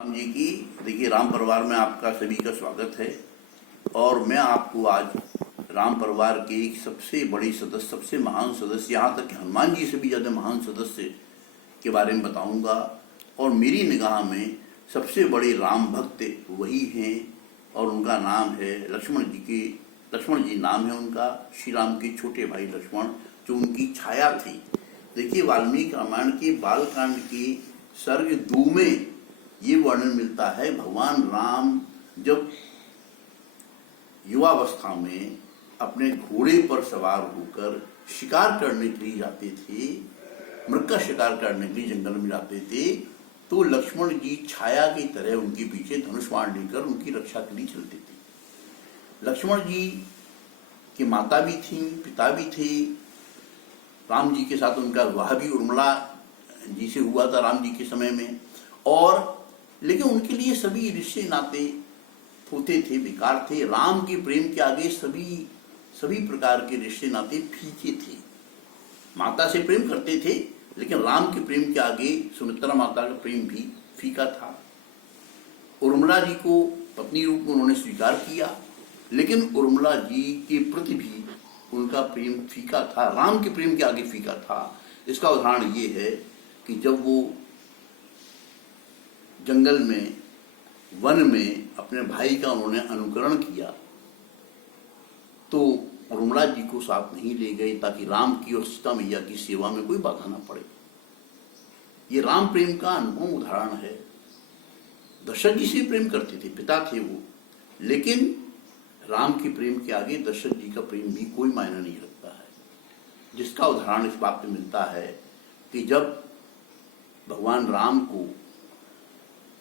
राम जी की देखिए, राम परिवार में आपका सभी का स्वागत है। और मैं आपको आज राम परिवार के एक सबसे बड़े सदस्य, सबसे महान सदस्य, यहाँ तक कि हनुमान जी से भी ज़्यादा महान सदस्य के बारे में बताऊंगा। और मेरी निगाह में सबसे बड़े राम भक्त वही हैं और उनका नाम है लक्ष्मण जी नाम है उनका। श्री राम के छोटे भाई लक्ष्मण, जो उनकी छाया थी। देखिए, वाल्मीकि रामायण के बालकांड के सर्ग 2 में ये वर्णन मिलता है। भगवान राम जब युवावस्था में अपने घोड़े पर सवार होकर शिकार करने के लिए जाते थे, मृग का शिकार करने के लिए जंगल में जाते थे, तो लक्ष्मण जी छाया की तरह उनके पीछे धनुष बाण लेकर उनकी रक्षा के लिए चलते थे। लक्ष्मण जी की माता भी थी, पिता भी थे। राम जी के साथ उनका विवाह भी उर्मिला जी से हुआ था राम जी के समय में। और लेकिन उनके लिए सभी रिश्ते नाते होते थे, बेकार थे। राम के प्रेम के आगे सभी प्रकार के रिश्ते नाते फीके थे। माता से प्रेम करते थे, लेकिन राम के प्रेम के आगे सुमित्रा माता का प्रेम भी फीका था। उर्मिला जी को पत्नी रूप में उन्होंने स्वीकार किया, लेकिन उर्मिला जी के प्रति भी उनका प्रेम फीका था, राम के प्रेम के आगे फीका था। इसका उदाहरण ये है कि जब वो जंगल में, वन में अपने भाई का उन्होंने अनुकरण किया, तो उर्मिला जी को साथ नहीं ले गए ताकि राम की और सीता मैया की सेवा में कोई बाधा ना पड़े। ये राम प्रेम का अनुपम उदाहरण है। दशरथ जी से प्रेम करते थे, पिता थे वो, लेकिन राम के प्रेम के आगे दशरथ जी का प्रेम भी कोई मायना नहीं रखता है। जिसका उदाहरण इस बात में मिलता है कि जब भगवान राम को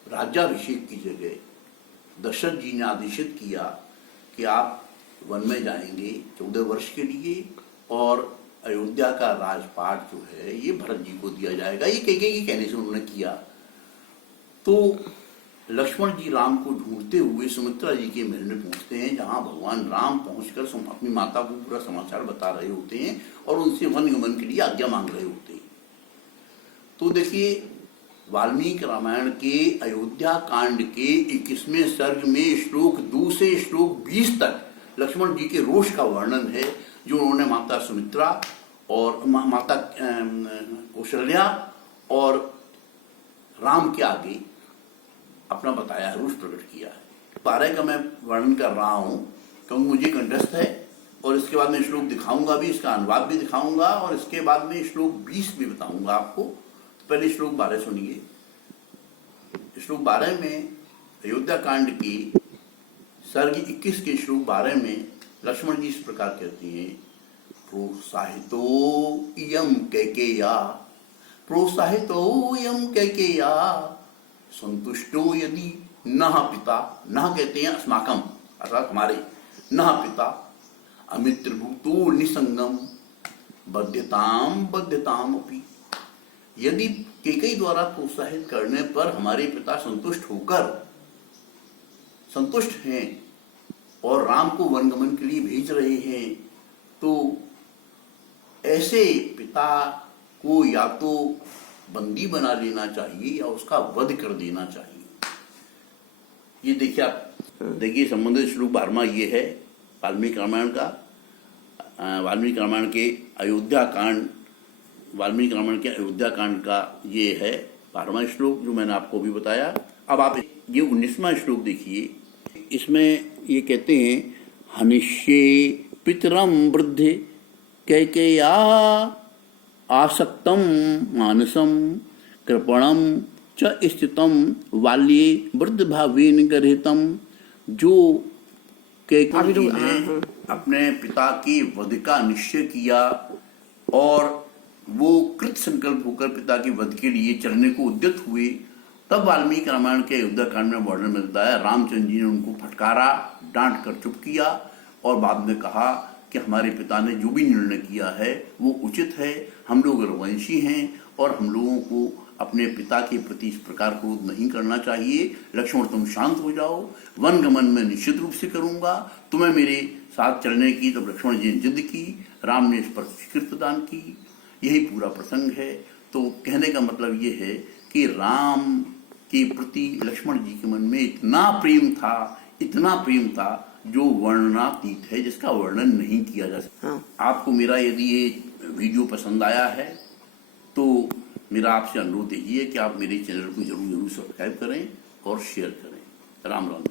राज्याभिषेक की जगह दशरथ जी ने आदेशित किया कि आप वन में जाएंगे 14 वर्ष के लिए, और अयोध्या का राजपाट जो है ये भरत जी को दिया जाएगा। ये कैकेयी के कहने से उन्होंने किया। तो लक्ष्मण जी राम को ढूंढते हुए सुमित्रा जी के महल में पहुंचते हैं, जहां भगवान राम पहुंचकर अपनी माता को पूरा समाचार बता रहे होते हैं और उनसे वन गमन के लिए आज्ञा मांग रहे होते हैं। तो देखिए, वाल्मीकि रामायण के अयोध्या कांड के 21वें सर्ग में श्लोक 2 से श्लोक 20 तक लक्ष्मण जी के रोष का वर्णन है, जो उन्होंने माता सुमित्रा और माता कौशल्या और राम के आगे अपना बताया है, रोष प्रकट किया है। 12 का मैं वर्णन कर रहा हूं क्योंकि मुझे कंठस्थ है, और इसके बाद में श्लोक दिखाऊंगा भी, इसका अनुवाद भी दिखाऊंगा, और इसके बाद में श्लोक 20 भी बताऊंगा आपको। पहले श्लोक 12 सुनिए। श्लोक 12 में अयोध्या कांड की सर्ग 21 के श्लोक 12 में लक्ष्मण जी इस प्रकार कहते हैं, प्रोत्साहितो इयं कैकेय्या संतुष्टो यदि नः पिता, नः कहते हैं अस्माकं, अर्थात हमारे, नः पिता अमित्रभूतो निसंगम बध्यताम अपि। यदि कैकेयी द्वारा प्रोत्साहित करने पर हमारे पिता संतुष्ट हैं और राम को वनगमन के लिए भेज रहे हैं, तो ऐसे पिता को या तो बंदी बना लेना चाहिए या उसका वध कर देना चाहिए। ये देखिए, आप देखिए, संबंधित श्लोक 12वां ये है वाल्मीकि रामायण का। वाल्मीकि रामायण के अयोध्या कांड का ये है 12वां श्लोक, जो मैंने आपको भी बताया। अब आप ये 19वां श्लोक देखिए। इसमें ये कहते हैं, हनिष्ये पितरम वृद्धे कैकेय्या आसक्तम मानसम कृपणम च स्थितम वाल्ये वृद्ध भावेन गर्हितम। जो कैकेयी जी ने अपने पिता के वध का निश्चय किया और वो कृत संकल्प होकर पिता के वध के लिए चलने को उद्यत हुए, तब वाल्मीकि रामायण के अयोध्या कांड में वर्णन मिलता है। रामचंद्र जी ने उनको फटकारा, डांट कर चुप किया, और बाद में कहा कि हमारे पिता ने जो भी निर्णय किया है वो उचित है। हम लोग रघुवंशी हैं और हम लोगों को अपने पिता के प्रति इस प्रकार क्रोध नहीं करना चाहिए। लक्ष्मण, तुम शांत हो जाओ, वन गमन में निश्चित रूप से करूंगा, तुम्हें मेरे साथ चलने की। तब लक्ष्मण जी ने जिद की, राम ने इस पर स्वीकृति प्रदान की। यही पूरा प्रसंग है। तो कहने का मतलब ये है कि राम के प्रति लक्ष्मण जी के मन में इतना प्रेम था जो वर्णनातीत है, जिसका वर्णन नहीं किया जा सकता। हाँ। आपको मेरा यदि ये वीडियो पसंद आया है तो मेरा आपसे अनुरोध यही है कि आप मेरे चैनल को जरूर सब्सक्राइब करें और शेयर करें। राम राम।